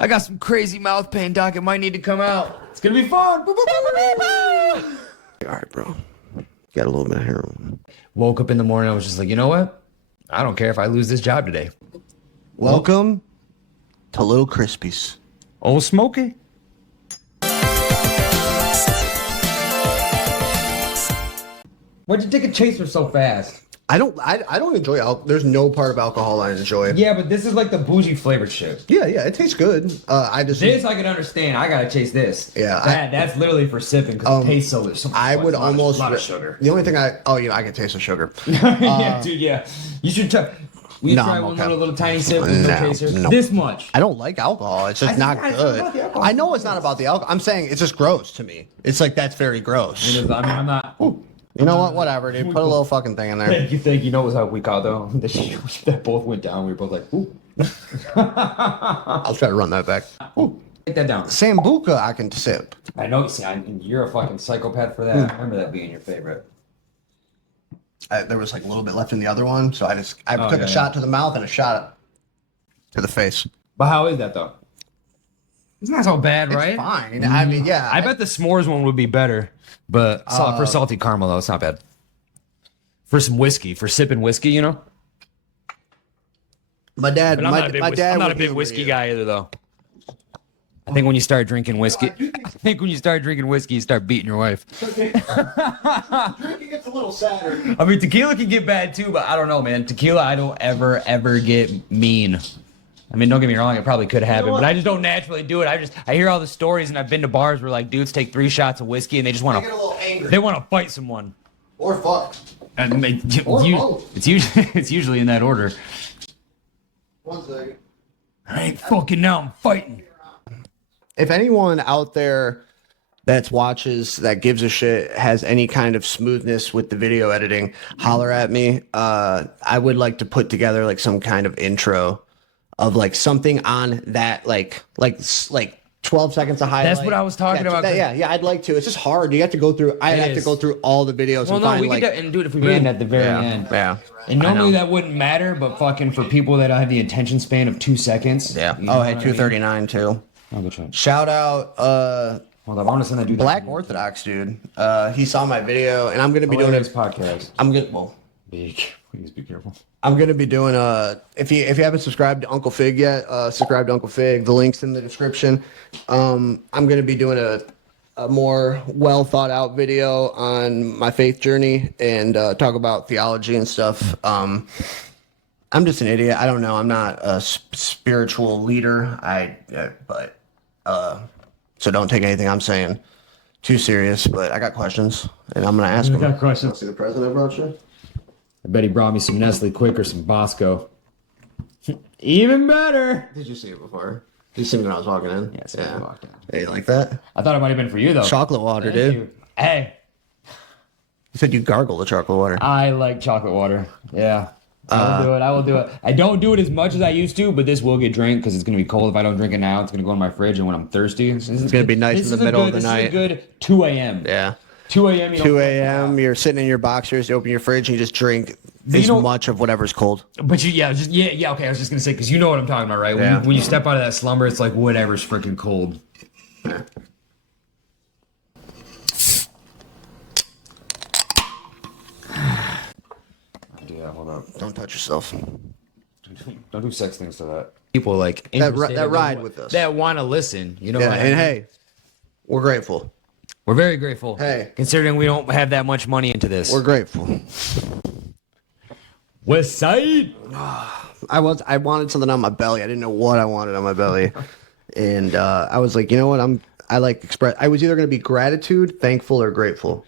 I got some crazy mouth pain, Doc. It might need to come out. It's gonna be fun. All right, bro. Got a little bit of heroin. Woke up in the morning. I was just like, you know what? I don't care if I lose this job today. Welcome to Little Crispies. Old Smokey. Why'd you take a chaser so fast? I don't enjoy alcohol. There's no part of alcohol I enjoy. Yeah, but this is like the bougie flavored shit. Yeah, it tastes good. This I can understand. I gotta chase this. Yeah, that's literally for sipping because it tastes so. I would almost a lot of sugar. The only thing I can taste the sugar. Yeah, dude. Yeah, you should try. We No, try I'm one okay. little tiny sip with no chaser. No. This much. I don't like alcohol. It's just not good. I know it's not about the alcohol. I'm saying it's just gross to me. It's like that's very gross. I mean, I'm not. Ooh. You know what? Whatever, dude. Put a little fucking thing in there. Thank you. Know was how we caught though. That both went down. We were both like, ooh. I'll try to run that back. Ooh. Take that down. Sambuca, I can sip. I know. See, you're a fucking psychopath for that. I remember that being your favorite. There was like a little bit left in the other one, so I took a shot to the mouth and a shot to the face. But how is that though? It's not so bad, right? It's fine. I mean, yeah. I bet the s'mores one would be better, but for salty caramel though, it's not bad. For some whiskey, for sipping whiskey, you know. My dad. But I'm not a big whiskey guy either, though. I think when you start drinking whiskey, you start beating your wife. Drinking gets a little sadder. I mean, tequila can get bad too, but I don't know, man. Tequila, I don't ever get mean. I mean, don't get me wrong, it probably could happen, but I just don't naturally do it. I hear all the stories, and I've been to bars where like dudes take 3 shots of whiskey and they just want Get a little angry. they want to fight someone. Or fuck. And both. it's usually in that order. 1 second. I ain't fucking now. I'm fighting. If anyone out there that watches, that gives a shit, has any kind of smoothness with the video editing, holler at me. I would like to put together like some kind of intro of like something on that, like 12 seconds of highlight. That's what I was talking about. Yeah, I'd like to. It's just hard. You have to go through. I have to go through all the videos. Well, and no, find, we like, could do it if we end at the very end. Yeah. And normally that wouldn't matter, but fucking for people that have the attention span of 2 seconds. Yeah. You know Oh, what hey, I 239 too. I'll go try. Shout out, Hold on, I want to send that dude. Black Orthodox dude. He saw my video, and I'm gonna be doing his it. podcast. Please be careful. I'm gonna be doing if you haven't subscribed to Uncle Fig yet, subscribe to Uncle Fig. The link's in the description. I'm gonna be doing a more well thought out video on my faith journey and talk about theology and stuff. I'm just an idiot. I don't know. I'm not a spiritual leader. So don't take anything I'm saying too serious. But I got questions, and I'm gonna ask them. I got questions. See the president brought you? I bet he brought me some Nestle Quick or some Bosco. Even better. Did you see it before? Did you see me when I was walking in? Yes, I walked in. Hey, you like that? I thought it might have been for you though. Chocolate water, Thank dude. you. Hey, You said you gargle the chocolate water. I like chocolate water. Yeah. I will do it. I don't do it as much as I used to, but this will get drank because it's going to be cold. If I don't drink it now, it's going to go in my fridge, and when I'm thirsty, it's going to be nice in the middle of the night. This is a good 2 a.m. Yeah. 2 a.m. 2 a.m. You're sitting in your boxers. You open your fridge and you just drink as much of whatever's cold. But okay. I was just gonna say because you know what I'm talking about, right? When you step out of that slumber, it's like whatever's freaking cold. Yeah, hold up. Don't touch yourself. Don't do sex things to that. People like that ride with us. That want to listen. You know. Yeah, what I mean? and hey, we're grateful. We're very grateful. Hey, considering we don't have that much money into this, we're grateful. West Side. I wanted something on my belly. I didn't know what I wanted on my belly, and I was like, you know what? I was either gonna be gratitude, thankful, or grateful.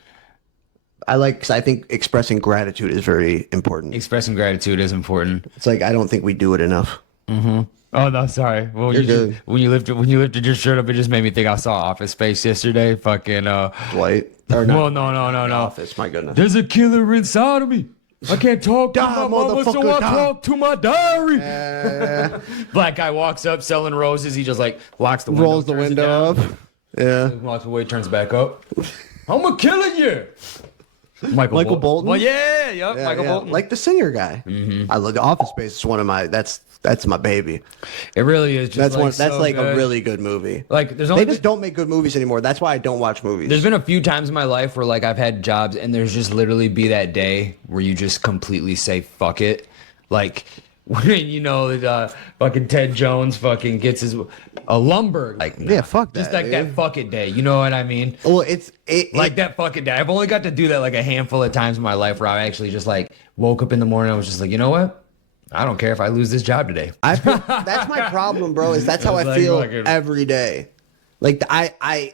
Because I think expressing gratitude is very important. Expressing gratitude is important. It's like I don't think we do it enough. Mm-hmm. Oh no, sorry. Well, You're good. When you lifted your shirt up, it just made me think I saw Office Space yesterday. Fucking Dwight. Or no. Well, no. Office. My goodness. There's a killer inside of me. I can't talk to my mama, so I talk to my diary. Black guy walks up selling roses. He just like locks the window, rolls the window up. Yeah. Walks away, turns back up. I'm a killing you. Michael Bolton. Well, yeah, Yeah, Michael yeah. Bolton. Like the singer guy. I love the Office Space is one of my that's my baby. It really is. Just That's so like good. a really good movie. Like there's only They just don't make good movies anymore. That's why I don't watch movies. There's been a few times in my life where like I've had jobs and there's just literally be that day where you just completely say fuck it. Like when fucking Ted Jones fucking gets a lumber. Like Yeah, fuck that. Just like dude. that fuck it day. You know what I mean? Well, That fuck it day. I've only got to do that like a handful of times in my life where I actually just like woke up in the morning and I was just like, you know what? I don't care if I lose this job today. That's my problem, bro. Is that's how I Like, feel fucking- every day. Like I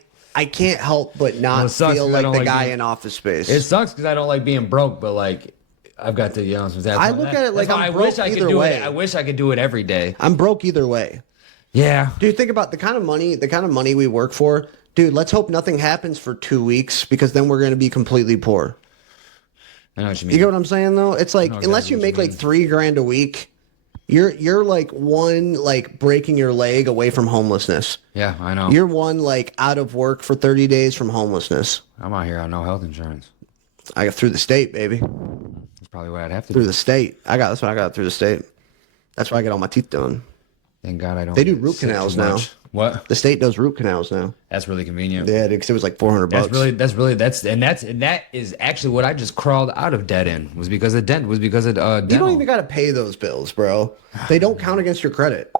can't help but not it sucks feel 'cause I like don't the like guy being- in Office Space. It sucks because I don't like being broke, but like I've got to, I look at it like I'm broke either way. I wish I could do it every day. I'm broke either way. Yeah. Dude, think about the kind of money we work for. Dude, let's hope nothing happens for 2 weeks because then we're going to be completely poor. I know what you mean. You get what I'm saying though? It's like know unless exactly you what make you like mean. $3,000 a week, you're like one like breaking your leg away from homelessness. Yeah, I know. You're one like out of work for 30 days from homelessness. I'm out here on no health insurance. I got through the state, baby. That's probably what I'd have to Through do. the state. That's what I got through the state. That's why I get all my teeth done. Thank God I don't. They do get root sick canals too now. much. What? The state does root canals now. That's really convenient. Yeah, because it was like $400. That is actually what I just crawled out of debt in was because of dental. You don't even got to pay those bills, bro. They don't count against your credit.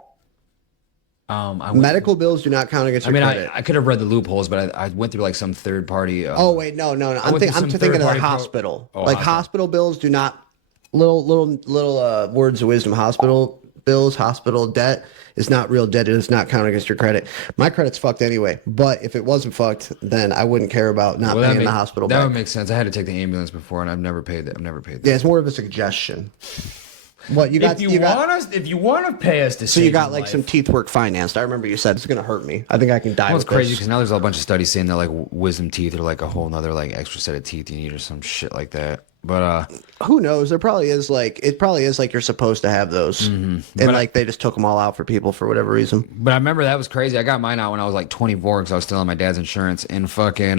Medical bills do not count against your credit. I could have read the loopholes, but I went through like some third party. Oh wait, no. I'm went through thinking some of the third-party hospital. Oh, Like hospital bills do not. Little words of wisdom. Hospital bills, hospital debt is not real debt. It does not count against your credit. My credit's fucked anyway. But if it wasn't fucked, then I wouldn't care about not paying the hospital That back. would make sense. I had to take the ambulance before, and I've never paid that. Yeah, it's more of a suggestion. What you got? If you want to pay us to So you got like some teeth work financed. I remember you said it's gonna hurt me. I think I can die. Well, it's with crazy this. because now there's a bunch of studies saying that like wisdom teeth are like a whole nother like extra set of teeth you need or some shit like that. But who knows? There probably is like you're supposed to have those, and like they just took them all out for people for whatever reason. But I remember that was crazy. I got mine out when I was like 24 because I was still on my dad's insurance and fucking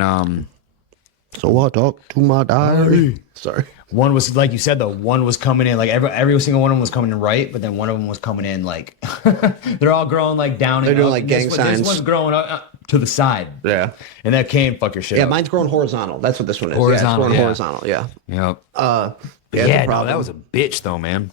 So I talk to my diary. Sorry. One was like you said though. One was coming in like every single one of them was coming in right, but then one of them was coming in like they're all growing like down. They're and doing up. like And gang signs. This one's growing to the side. Yeah. And that can fuck your shit. Yeah, up. mine's growing horizontal. That's what this one is. Horizontal, Yeah, yeah. it's growing horizontal. Yeah. Yep. Yeah, Yeah, no no, that was a bitch though, man.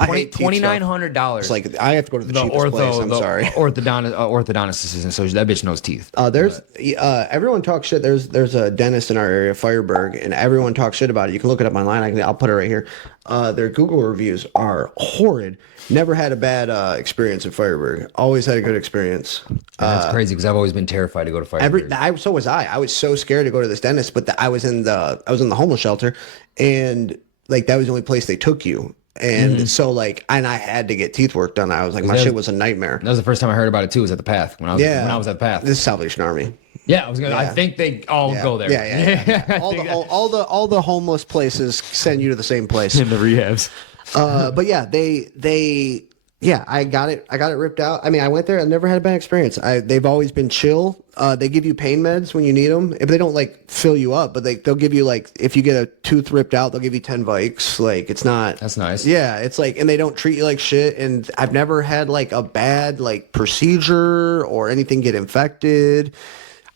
I hate teeth stuff. $2,900. It's like I have to go to the the cheapest place. I'm sorry. orthodontist isn't so that bitch knows teeth. There's everyone talks shit. There's a dentist in our area, Fireberg, and everyone talks shit about it. You can look it up online. I'll put it right here. Their Google reviews are horrid. Never had a bad experience at Fireberg. Always had a good experience. And that's crazy because I've always been terrified to go to fire. So was I. I was so scared to go to this dentist, but I was in the homeless shelter, and like that was the only place they took you. And so like, and I had to get teeth work done. I was like, my shit was a nightmare. That was the first time I heard about it too. Was at the Path when I was at the Path. This is Salvation Army. Yeah, I was gonna. I think they all go there. Yeah. All the homeless places send you to the same place. in the rehabs. But yeah, I got it ripped out. I mean, I went there. I never had a bad experience. They've always been chill. They give you pain meds when you need them. If they don't like fill you up, but they'll give you like if you get a tooth ripped out, they'll give you 10 Vikes. Like it's not. That's nice. Yeah, it's like, and they don't treat you like shit. And I've never had like a bad like procedure or anything get infected.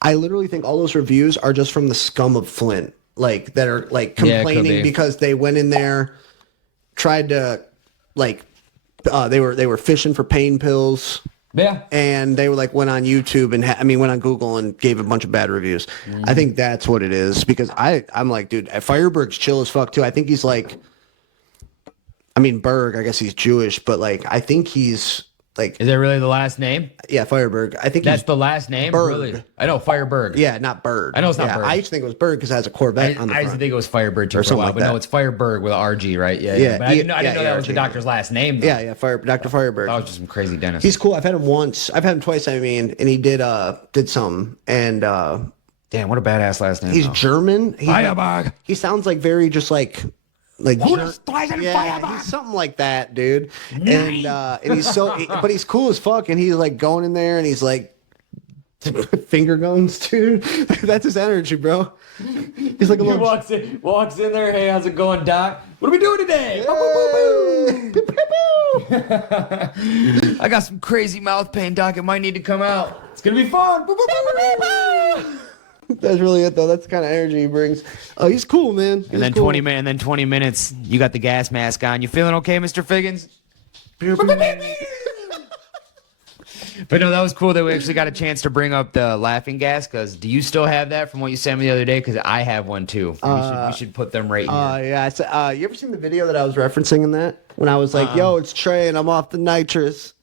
I literally think all those reviews are just from the scum of Flint, like that are like complaining because they went in there, tried to like. They were fishing for pain pills. Yeah. And they were like went on YouTube and went on Google and gave a bunch of bad reviews. I think that's what it is because I'm like, dude, Fireberg's chill as fuck too. I think he's like, I mean, Berg, I guess he's Jewish, but like, I think he's like, is that really the last name? Yeah, Fireberg. I think that's the last name. Berg. Really? I know Fireberg. Yeah, not Bird. I know it's not Bird. I used to think it was Bird because it has a Corvette on the front. I used to think it was Firebird too Or for a while, something but like no, that. it's Fireberg with an RG, right? Yeah. But I didn't know that was the doctor's last name. Though. Yeah, Dr. Fireberg. That was just some crazy dentist. He's cool. I've had him once. I've had him twice. I mean, and he did some and. Damn, what a badass last name. He's German. Fireberg. He sounds like very just like he's Fireberg. something like that, dude. And he's but he's cool as fuck. And he's like going in there and he's like Finger guns, dude. That's his energy, bro. He's like a He little. walks in there. Hey, how's it going, Doc? What are we doing today? I got some crazy mouth pain, Doc. It might need to come out. It's gonna be fun. That's really it, though. That's the kind of energy he brings. Oh, he's cool, man. And then 20 minutes, you got the gas mask on. You feeling okay, Mr. Figgins? But no, that was cool that we actually got a chance to bring up the laughing gas. Because do you still have that from what you sent me the other day? Because I have one too. We should put them right here. Yeah. You ever seen the video that I was referencing in that? When I was like, yo, it's Trey and I'm off the nitrous.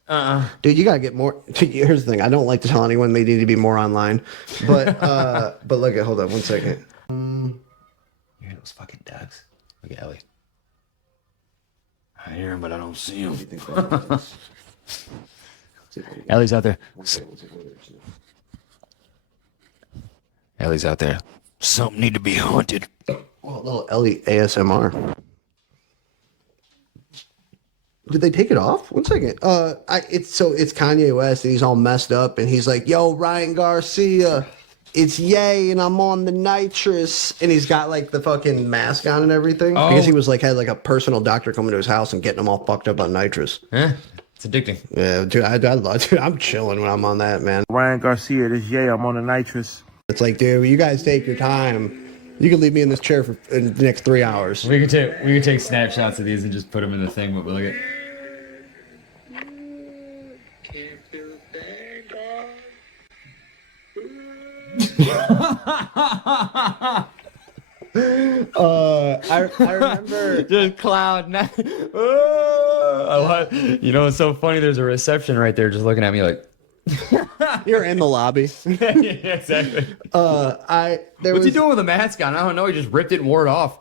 Dude, you gotta get more. Here's the thing. I don't like to tell anyone they need to be more online. But look at, hold on 1 second. You hear those fucking ducks? Look at Ellie. I hear him, but I don't see him. Ellie's out there. Ellie's out there. Something need to be haunted. Oh, a little Ellie ASMR. Did they take it off? 1 second. It's Kanye West and he's all messed up and he's like, yo, Ryan Garcia, it's yay and I'm on the nitrous, and he's got like the fucking mask on and everything. Oh. Because he was like had like a personal doctor coming to his house and getting him all fucked up on nitrous. Huh? It's addicting. Yeah, dude, I love, dude, I'm chilling when I'm on that, man. Ryan Garcia, this yay, I'm on the nitrous. It's like, dude, you guys take your time. You can leave me in this chair for in the next 3 hours. We could take snapshots of these and just put them in the thing, but we'll look at. I remember Just cloud. You know, it's so funny. There's a reception right there, just looking at me like. you're in the lobby. Yeah, exactly. What's he doing with a mask on? I don't know. He just ripped it and wore it off.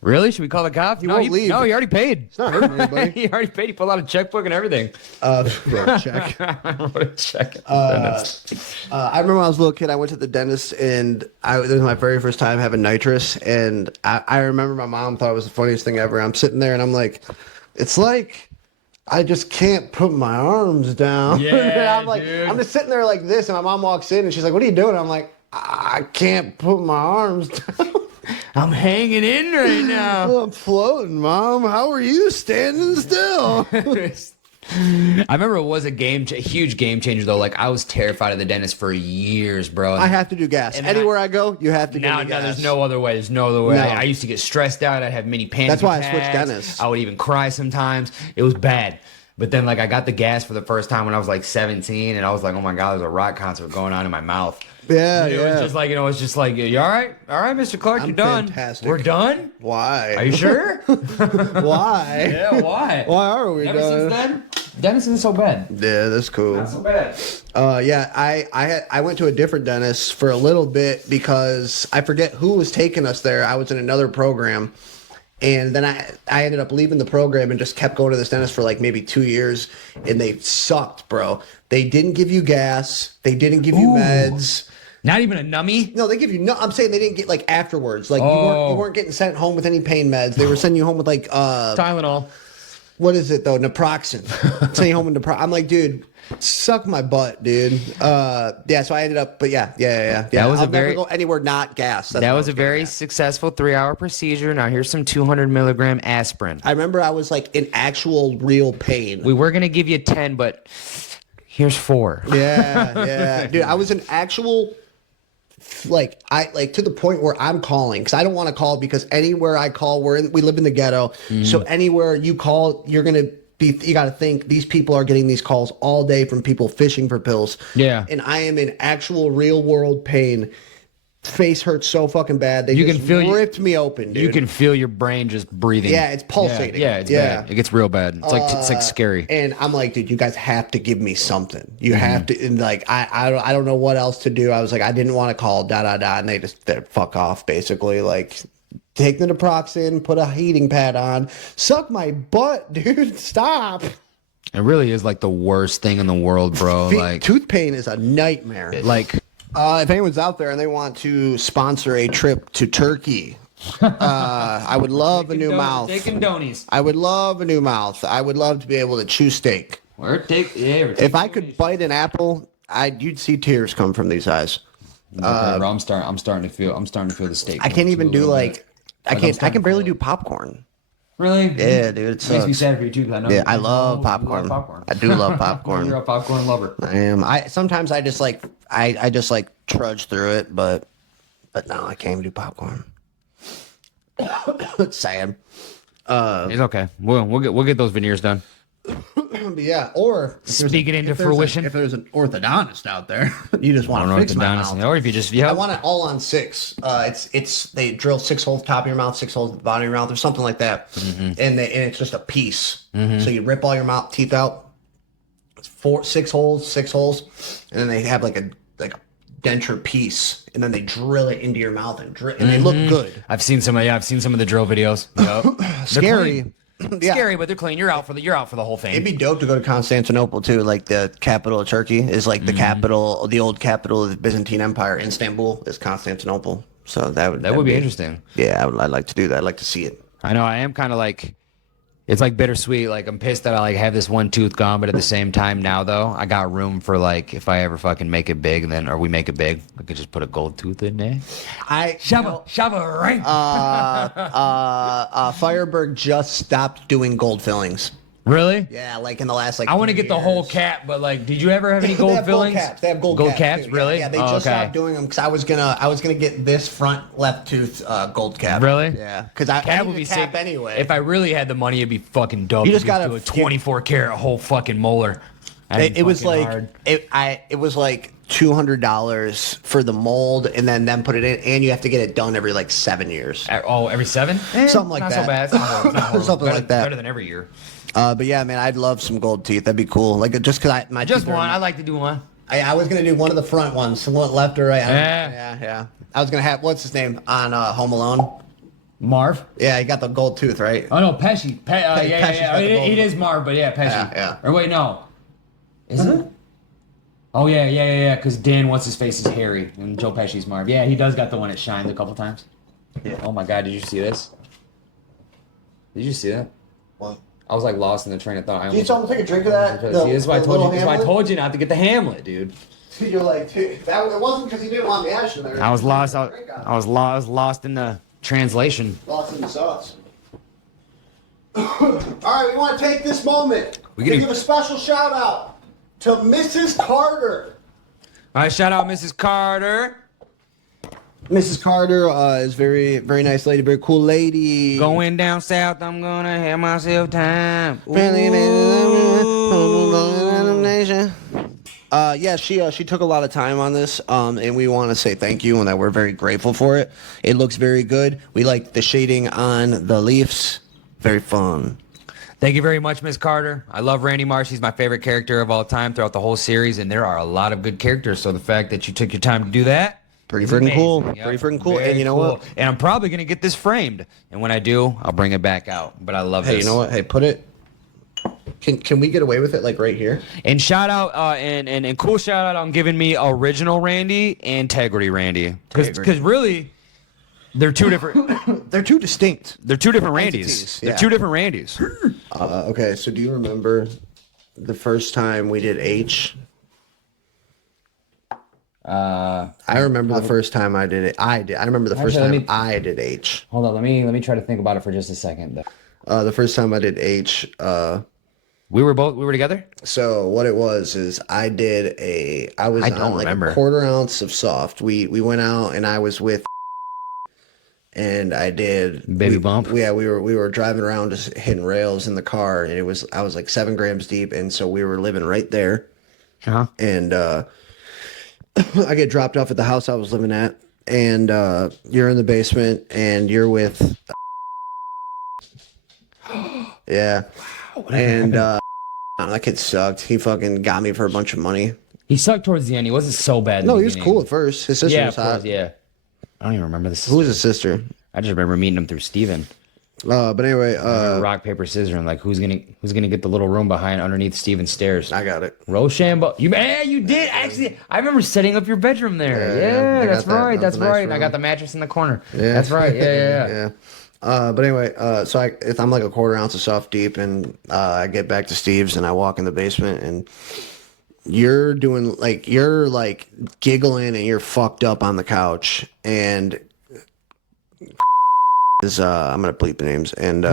Really? Should we call the cops? He won't leave. No, he already paid. It's not hurting anybody. He already paid. He pulled out a checkbook and everything. Check. I wrote a check. I remember when I was a little kid, I went to the dentist and it was my very first time having nitrous. And I remember my mom thought it was the funniest thing ever. I'm sitting there and I'm like, it's like, I just can't put my arms down. Yeah, and I'm like, dude. I'm just sitting there like this. And my mom walks in and she's like, what are you doing? I'm like, I can't put my arms down. I'm hanging in right now. I'm floating, Mom. How are you standing still? I remember it was a huge game changer though. Like I was terrified of the dentist for years, bro. I have to do gas. And Anywhere I go, you have to give Now, me gas. there's no other way. There's no other way. No. I used to get stressed out. I'd have many panic That's why I attacks. switched dentists. I would even cry sometimes. It was bad. But then, like, I got the gas for the first time when I was like 17, and I was like, "Oh my God, there's a rock concert going on in my mouth." Yeah, It was just like, it's just like, "You all right? All right, Mr. Clark, I'm you're done. fantastic. We're done. Why? Are you sure? Why? Yeah, why? Why are we Ever done? since then, dentist isn't so bad. Yeah, that's cool. Not so bad. Yeah, I went to a different dentist for a little bit because I forget who was taking us there. I was in another program. And then I ended up leaving the program and just kept going to this dentist for like maybe 2 years. And they sucked, bro. They didn't give you gas. They didn't give you meds. Not even a numbie? No, they give you no. I'm saying they didn't get like afterwards. Like Oh. you weren't getting sent home with any pain meds. They were sending you home with like Tylenol. what is it though? Naproxen. Sending you home with naproxen. I'm like, dude, suck my butt, dude. Yeah. So I ended up, but yeah. That was I'll a very- never go anywhere not gas. That's That what I was a getting very at. successful 3-hour procedure. Now here's some 200 milligram aspirin. I remember I was like in actual real pain. We were gonna give you 10, but here's 4. Yeah, dude. I was in actual, like to the point where I'm calling because I don't want to call because anywhere I call, we live in the ghetto, Mm-hmm. so anywhere you call, you got to think these people are getting these calls all day from people fishing for pills. Yeah. and I am in actual real world pain. Face hurts so fucking bad. They You just can feel ripped me open, dude. You can feel your brain just breathing. Yeah, it's pulsating. Yeah, it's bad. It gets real bad. It's like scary. And I'm like, dude, you guys have to give me something. You have to, and like, I don't know what else to do. I was like, I didn't want to call, and they fuck off, basically. Like, take the naproxen, put a heating pad on, suck my butt, dude. Stop. It really is like the worst thing in the world, bro. Like, Tooth pain is a nightmare. like If anyone's out there and they want to sponsor a trip to Turkey, I would love a new mouth. Taking donies. I would love a new mouth. I would love to be able to chew steak. Or take, yeah. If I could bite an apple, you'd see tears come from these eyes. Okay, bro, I'm starting to feel the steak. I can't even do like, I can barely do do. popcorn. Really? Yeah, dude, it Makes me sucks. sad for you too, because I know. Yeah, I you love love popcorn. popcorn. I do love popcorn. You're a popcorn lover. I am. Sometimes I just like I just like trudge through it, but no, I can't even do popcorn. It's sad. It's okay. We'll get those veneers done. But yeah, or Speak it into fruition. If there's an orthodontist out there, you just want to fix my mouth. Or if you just I want it all on 6. They drill 6 holes top of your mouth, 6 holes at the bottom of your mouth, or something like that, and it's just a piece. So you rip all your mouth teeth out. It's 6 holes, and then they have like a denture piece, and then they drill it into your mouth and they look good. I've seen some of the drill videos. Yep. Scary. Yeah. Scary, but they're clean. You're out for the whole thing. It'd be dope to go to Constantinople too. Like the capital of Turkey is like the capital, the old capital of the Byzantine Empire. Istanbul is Constantinople. So that would be interesting. Yeah, I'd like to do that. I'd like to see it. I know. I am kind of like, it's like bittersweet. Like I'm pissed that I like have this one tooth gone, but at the same time now though, I got room for like if I ever fucking make it big, or we make it big, I could just put a gold tooth in there. Shove a ring. Fireberg just stopped doing gold fillings. Really? Yeah, like in the last like. I want to 3 get the whole years. cap, but like, did you ever have any They gold have fillings? Gold caps. They have gold caps. too. Really? Yeah, they just stopped doing them because I was gonna get this front left tooth gold cap. Really? Yeah, because I Cap need would a be cap sick anyway. If I really had the money, it'd be fucking dope. You just to gotta do a 24 karat whole fucking molar. It was like hard. it was like $200 for the mold, and then put it in, and you have to get it done every like 7 years. Every 7? Something like not that. So bad. It's not horrible. It's not horrible. Something Better- like that. Better than every year. But yeah, man, I'd love some gold teeth. That'd be cool. Like just because my Just teeth are- one. I'd like to do one. I was gonna do one of the front ones, so one left or right. Yeah. Yeah. I was gonna have what's his name on Home Alone. Marv? Yeah, he got the gold tooth, right? Oh no, Pesci. Pesci's got the gold It one. is Marv, but yeah, Pesci. Yeah. Or wait, no. Is it? Oh yeah. Because Dan, what's his face, is Harry, and Joe Pesci's Marv. Yeah, he does got the one that shined a couple times. Yeah. Oh my God, did you see this? Did you see that? What? I was like lost in the train of thought. Did you tell him to take a drink of that? See, this is why I told you. This is why I Hamlet? told you not to get the Hamlet, dude. You're like, dude, it wasn't because he didn't want the ash in there. I was lost. I was lost in the translation. Lost in the sauce. All right, we want to take this moment We to can- give a special shout out to Mrs. Carter. All right, shout out Mrs. Carter. Mrs. Carter is very, very nice lady, very cool lady. Going down south, I'm gonna have myself time. Yeah, she took a lot of time on this, and we want to say thank you and that we're very grateful for it. It looks very good. We like the shading on the leaves. Very fun. Thank you very much, Miss Carter. I love Randy Marsh. He's my favorite character of all time throughout the whole series, and there are a lot of good characters. So the fact that you took your time to do that, Pretty is freaking amazing. cool. Yep, Pretty freaking cool. very And you know cool. what? And I'm probably gonna get this framed, and when I do, I'll bring it back out. But I love Hey, this. you know what? Hey, put it. Can we get away with it like right here? And shout out, and cool shout out on giving me original Randy and Integrity Randy, because really, they're two different. They're too distinct. They're two different Randys. Entities, They're yeah. two different Randys. Okay, so do you remember the first time we did H? I remember the first time I did it. I remember the first Actually, time I did H. Hold on, let me try to think about it for just a second. The first time I did H. We were together. So what it was is I was I don't on like remember. a quarter ounce of soft. We went out and I was with, and I did Baby bump? Yeah, we were driving around just hitting rails in the car, and I was like 7 grams deep, and so we were living right there. Uh-huh. And I get dropped off at the house I was living at, and you're in the basement, and you're with. Yeah. Wow. And that kid sucked. He fucking got me for a bunch of money. He sucked towards the end. He wasn't so bad. In No, the he was beginning. cool at first. His sister Yeah, was of hot. course, yeah. I don't even remember this. Who was his sister? I just remember meeting him through Steven. But anyway, Rock, paper, scissors, and like who's gonna get the little room behind underneath Steven's stairs? I got it. Rochambeau. You did actually. I remember setting up your bedroom there. Yeah, I That's got that. right. That was That's a nice right. And I room. got the mattress in the corner. Yeah. That's right. Yeah. Yeah. But anyway, so I'm like a quarter ounce of soft deep, and I get back to Steve's, and I walk in the basement, and you're doing like you're like giggling and you're fucked up on the couch, and is I'm gonna bleep the names, and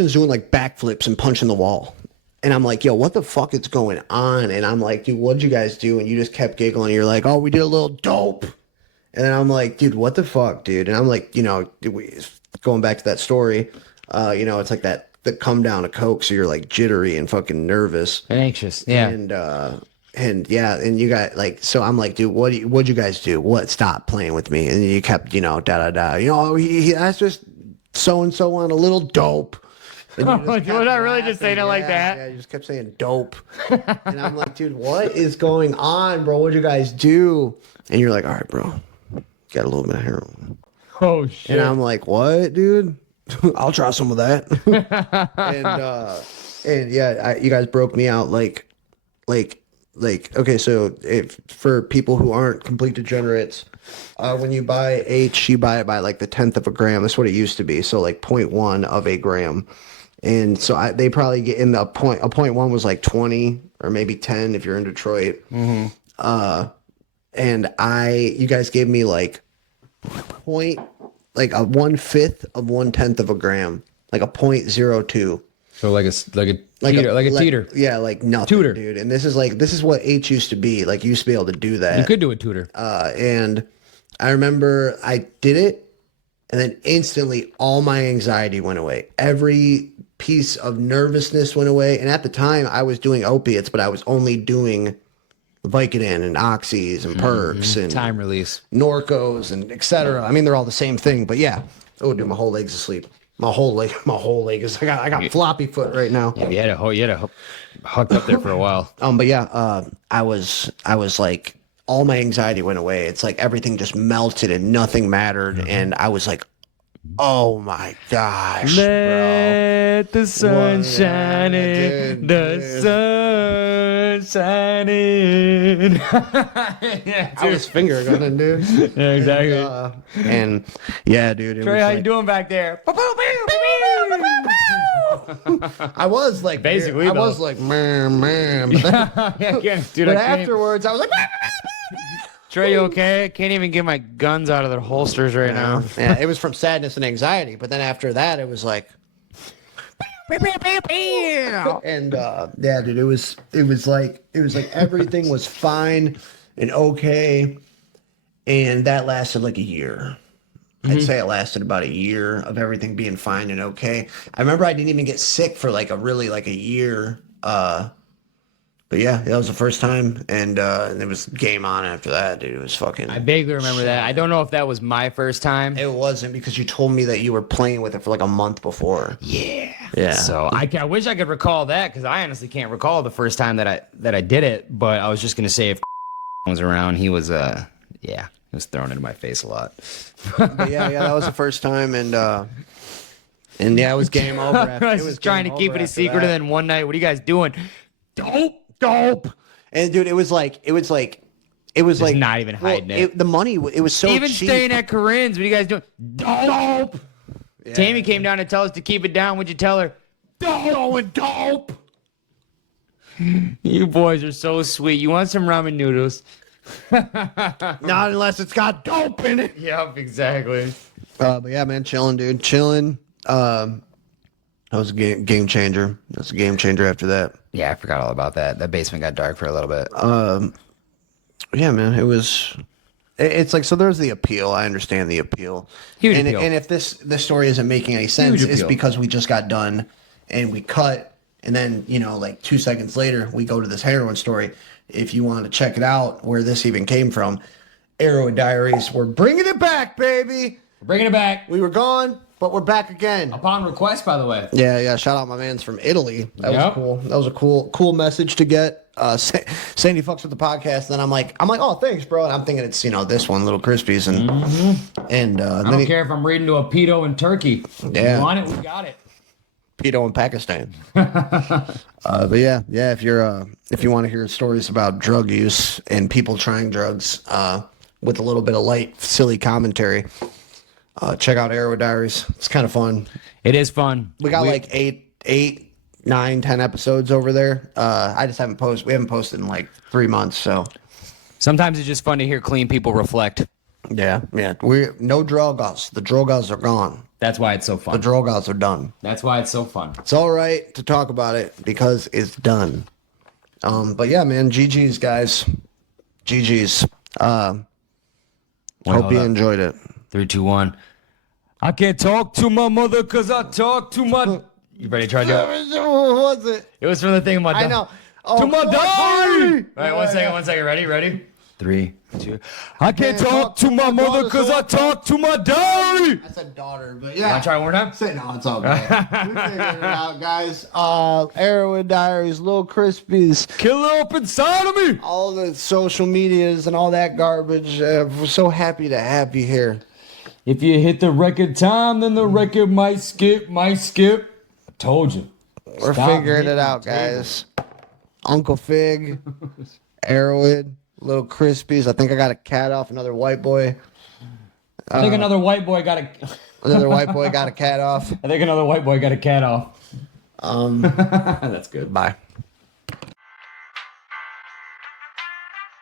is doing like backflips and punching the wall. And I'm like, yo, what the fuck is going on? And I'm like, dude, what'd you guys do? And you just kept giggling. You're like, oh, we did a little dope. And then I'm like, dude, what the fuck, dude? And I'm like, going back to that story, it's like that come down of coke, so you're like jittery and fucking nervous and anxious. Yeah. And you got like, so I'm like, dude, what'd you guys do? What? Stop playing with me. And you kept, da da da. That's just so and so on a little dope. And Was I really just saying it like that? Yeah, you just kept saying dope. And I'm like, dude, what is going on, bro? What'd you guys do? And you're like, all right, bro, got a little bit of heroin. Oh shit. And I'm like, what, dude? I'll try some of that. and yeah, you guys broke me out like, okay, so for people who aren't complete degenerates, when you buy H, you buy it by like the 10th of a gram. That's what it used to be. So like 0.1 of a gram. And so they probably get in a 0.1 was like 20 or maybe 10 if you're in Detroit. Mm-hmm. And you guys gave me like a 1/5 of 1/10 of a gram, like a 0.02. So like a teeter. Yeah, like nothing, tutor, dude. And this is what H used to be. Like you used to be able to do that. You could do a tutor. And I remember I did it, and then instantly all my anxiety went away. Every piece of nervousness went away. And at the time, I was doing opiates, but I was only doing Vicodin and Oxys and Perks and time release, Norcos and etc. I mean, they're all the same thing. But yeah, oh, dude, my whole leg's asleep. My whole leg is. I got floppy foot right now. Yeah, you had a hooked up there for a while. But yeah, I was like, all my anxiety went away. It's like everything just melted and nothing mattered, and I was like, oh my gosh, Let the sun What? shine in, the sun shining. Yeah, I was finger gunning, dude. yeah, exactly. And yeah, dude. Trey, how you doing back there? I was like, Basically, I was like, man. But, Yeah, dude, but I can't afterwards, I was like, Trey, you okay? I can't even get my guns out of their holsters right now. yeah, it was from sadness and anxiety. But then after that, it was like, and yeah, dude, it was like everything was fine and okay, and that lasted like a year. I'd say it lasted about a year of everything being fine and okay. I remember I didn't even get sick for like a year. But yeah, that was the first time, and it was game on after that, dude. It was fucking. I vaguely remember that. I don't know if that was my first time. It wasn't, because you told me that you were playing with it for like a month before. Yeah. Yeah. So I wish I could recall that, because I honestly can't recall the first time that I did it. But I was just gonna say, if was around, he was he was throwing it in my face a lot. But yeah, that was the first time, and yeah, it was game over. I was just trying to keep it a secret, and then one night, what are you guys doing? Dope. And dude, it was like not even hiding it. The money, it was so Even cheap. staying at Corinne's, what are you guys doing? Dope. Yeah. Tammy came down to tell us to keep it down. What'd you tell her? Dope. You boys are so sweet. You want some ramen noodles? Not unless it's got dope in it. Yep, exactly. But yeah, man, chilling, dude, chilling. That was a game changer. That's a game changer after that. Yeah, I forgot all about that. That basement got dark for a little bit. Yeah, man, it was. It's like, so there's the appeal. I understand the appeal. Huge and, appeal. And if this story isn't making any sense, Huge it's appeal. because we just got done and we cut, and then like 2 seconds later we go to this heroin story. If you want to check it out, where this even came from, Arrow Diaries. We're bringing it back, baby. We're bringing it back. We were gone, but we're back again. Upon request, by the way. Yeah. Shout out my man's from Italy. That was Yep. cool. That was a cool message to get. Sandy fucks with the podcast. Then I'm like, oh, thanks, bro. And I'm thinking it's this one, Little Crispies, and I don't care if I'm reading to a pedo in Turkey. If Yeah. you want it, we got it. pedo in Pakistan. But yeah. If you want to hear stories about drug use and people trying drugs, with a little bit of light, silly commentary, check out Arrow Diaries. It's kind of fun. It is fun. We got like eight 9-10 episodes over there. I just haven't posted. We haven't posted in like 3 months. So Sometimes it's just fun to hear clean people reflect. yeah. We no drogas. The drogas are gone. That's why it's so The fun. drogas are done. That's why it's so fun. It's all right to talk about it because it's done. But yeah, man, GG's guys. GG's. Hope hold you up. enjoyed it. 3, 2, 1. I can't talk to my mother because I talk to my. You ready to try to do it? What was it? It was from the thing of my. I know. Oh, To my fuck, diary. Kofi! All right, one second. Ready? 3, 2. I can't Can't talk to my mother because I talk to my diary. I said daughter, but Want yeah. to try one more time? Say no, it's all good. We figured it out, guys. Arrowwood Diaries, Little Crispies, Kill it up inside of me. all the social medias and all that garbage. We're so happy to have you here. If you hit the record time, then the record might skip. I told you. We're Stop figuring hitting it out, the table. guys. Uncle Fig, Arrowwood, Little Crispies. I think I got a cat off another white boy. I think another white boy got a. Another white boy got a cat off. I think another white boy got a cat off. That's good. Bye.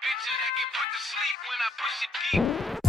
Bitches that get put to sleep when I push it deep.